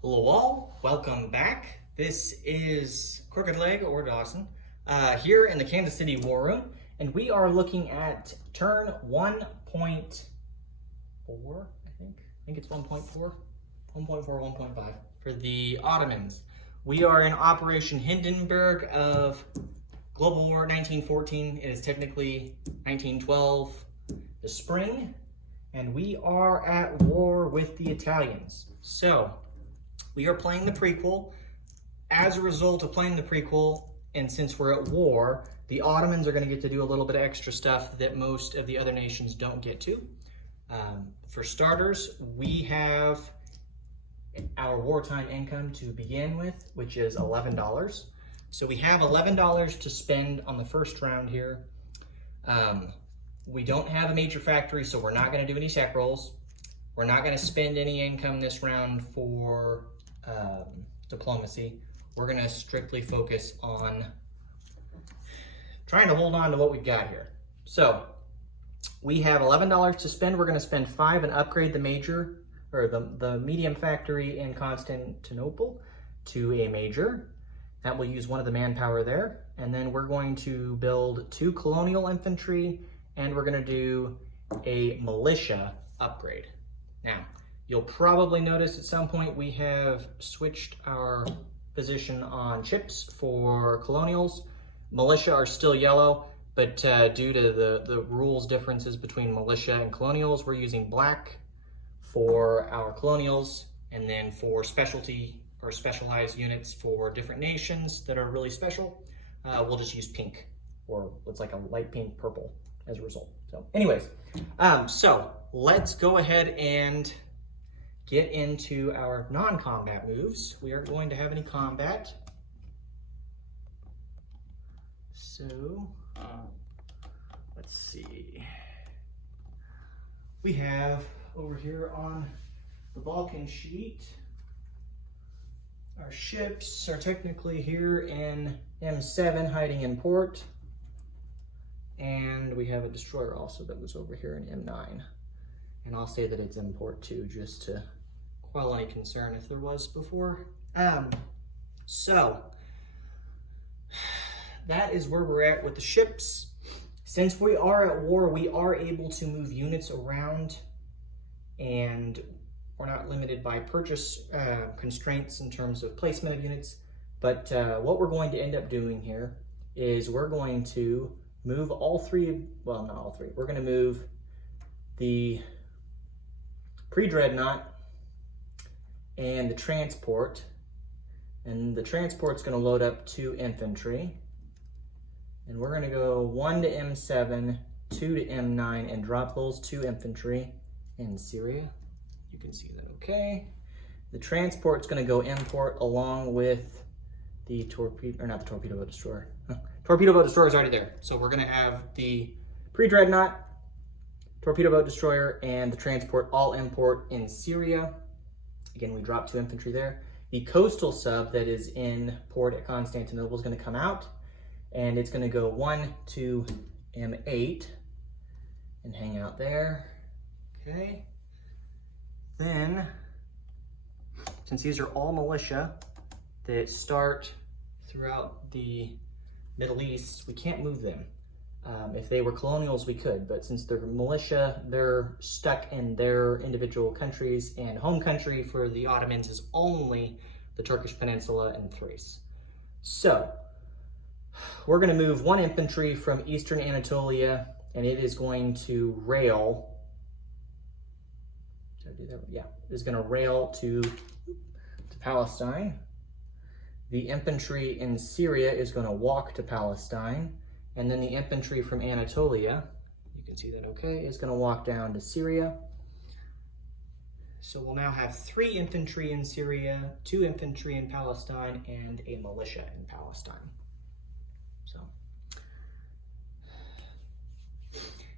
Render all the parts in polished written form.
Hello all, welcome back. This is Crooked Leg or Dawson here in the Kansas City War Room, and we are looking at turn 1.4, I think it's 1.4, 1.5 for the Ottomans. We are in Operation Hindenburg of Global War 1914. It is technically 1912, the spring, and we are at war with the Italians. So, we are playing the prequel. As a result of playing the prequel, and since we're at war, the Ottomans are going to get to do a little bit of extra stuff that most of the other nations don't get to. For starters, we have our wartime income to begin with, which is $11. So we have $11 to spend on the first round here. We don't have a major factory, so we're not going to do any sack rolls. We're not going to spend any income this round for diplomacy. We're going to strictly focus on trying to hold on to what we've got here. So we have $11 to spend. We're going to spend $5 and upgrade the major, or the medium factory in Constantinople to a major. That will use one of the manpower there. And then we're going to build 2 colonial infantry, and we're going to do a militia upgrade. Now, you'll probably notice at some point we have switched our position on chips for colonials. Militia are still yellow, but due to the rules differences between militia and colonials, we're using black for our colonials, and then for specialty or specialized units for different nations that are really special, we'll just use pink, or it's like a light pink purple as a result. So anyways, so let's go ahead and get into our non-combat moves. We aren't going to have any combat. So, let's see. We have over here on the Balkan sheet, our ships are technically here in M7 hiding in port. And we have a destroyer also that was over here in M9. And I'll say that it's in port too, just to quell any concern if there was before. So that is where we're at with the ships. Since we are at war, we are able to move units around, and we're not limited by purchase constraints in terms of placement of units. But what we're going to end up doing here is we're going to move all three, well, not all three. We're going to move the pre-dreadnought and the transport. And the transport's going to load up 2 infantry. And we're going to go 1 to M7, 2 to M9, and drop those 2 infantry in Syria. You can see that okay. The transport's going to go import along with the torpedo, or not the torpedo boat destroyer. Torpedo boat destroyer is already there. So we're going to have the pre-dreadnought, torpedo boat destroyer, and the transport all import in Syria. Again, we dropped 2 infantry there. The coastal sub that is in port at Constantinople is going to come out, and it's going to go 1 to M8 and hang out there. Okay. Then, since these are all militia that start throughout the Middle East, we can't move them. If they were colonials, we could, but since they're militia, they're stuck in their individual countries, and home country for the Ottomans is only the Turkish Peninsula and Thrace. So, we're going to move 1 infantry from eastern Anatolia, and it is going to rail. Did I do that? Yeah, it is going to rail to Palestine. The infantry in Syria is going to walk to Palestine. And then the infantry from Anatolia, you can see that okay, is going to walk down to Syria. So we'll now have 3 infantry in Syria, 2 infantry in Palestine, and a militia in Palestine. So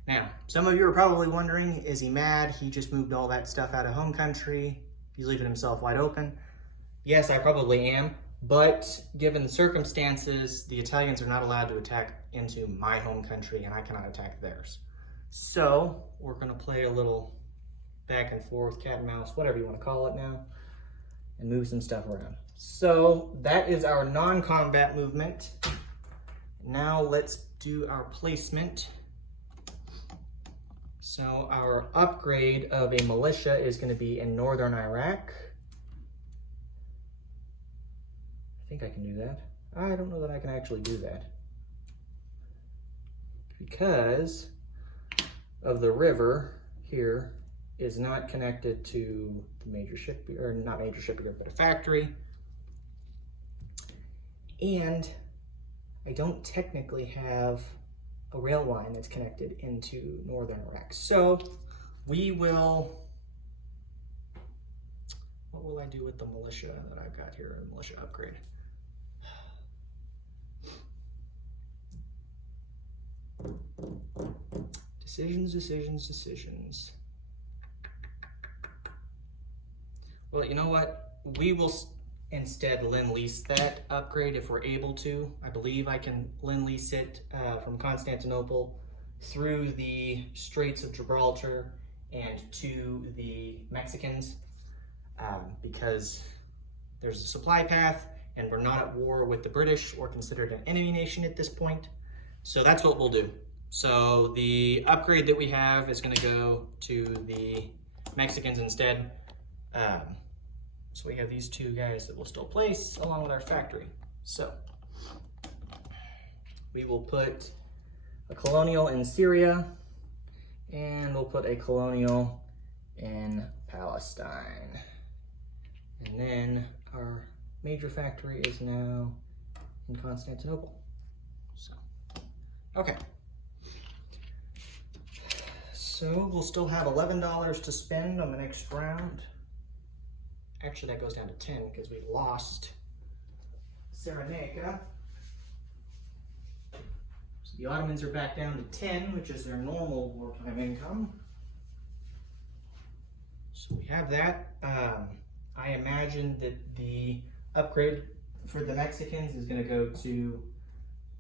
now, some of you are probably wondering, is he mad? He just moved all that stuff out of home country. He's leaving himself wide open. Yes, I probably am. But given the circumstances, the Italians are not allowed to attack into my home country, and I cannot attack theirs. So we're going to play a little back and forth, cat and mouse, whatever you want to call it now. and move some stuff around. So that is our non-combat movement. Now let's do our placement. So our upgrade of a militia is going to be in northern Iraq. I think I can do that. I don't know that I can actually do that, because of the river here is not connected to the major shipyard, or not major shipyard, but a factory. And I don't technically have a rail line that's connected into northern Iraq. So we will, what will I do with the militia that I've got here, a militia upgrade? Decisions. Well, you know what? We will instead lend-lease that upgrade if we're able to. I believe I can lend-lease it from Constantinople through the Straits of Gibraltar and to the Mexicans, because there's a supply path and we're not at war with the British or considered an enemy nation at this point. So that's what we'll do. So the upgrade that we have is going to go to the Mexicans instead. So we have these two guys that we'll still place along with our factory. So we will put a colonial in Syria, and we'll put a colonial in Palestine. And then our major factory is now in Constantinople. So, okay. So we'll still have $11 to spend on the next round. Actually, that goes down to 10 because we lost Cyrenaica. So the Ottomans are back down to 10, which is their normal wartime income. So we have that. I imagine that the upgrade for the Mexicans is going to go to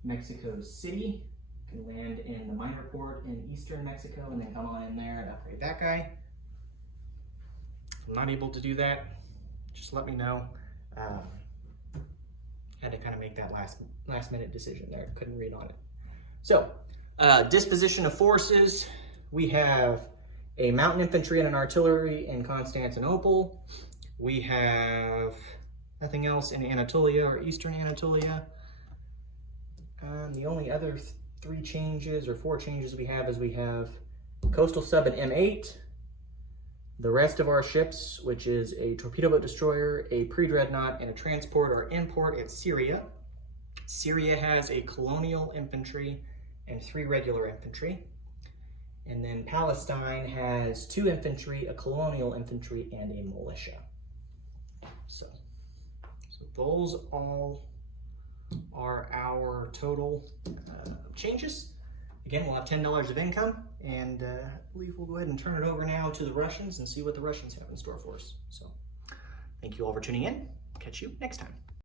Mexico City. You can land in the minor port in eastern Mexico and then come on in there and upgrade that guy. If I'm not able to do that, just let me know. Had to kind of make that last minute decision there. Couldn't read on it. So, disposition of forces. We have a mountain infantry and an artillery in Constantinople. We have nothing else in Anatolia or eastern Anatolia. The only other three changes or four changes we have is we have coastal sub and M8. The rest of our ships, which is a torpedo boat destroyer, a pre-dreadnought, and a transport or import at Syria. Syria has a colonial infantry and 3 regular infantry. And then Palestine has 2 infantry, a colonial infantry, and a militia. So those all are our total changes. Again, we'll have $10 of income, and I believe we'll go ahead and turn it over now to the Russians and see what the Russians have in store for us. So thank you all for tuning in. Catch you next time.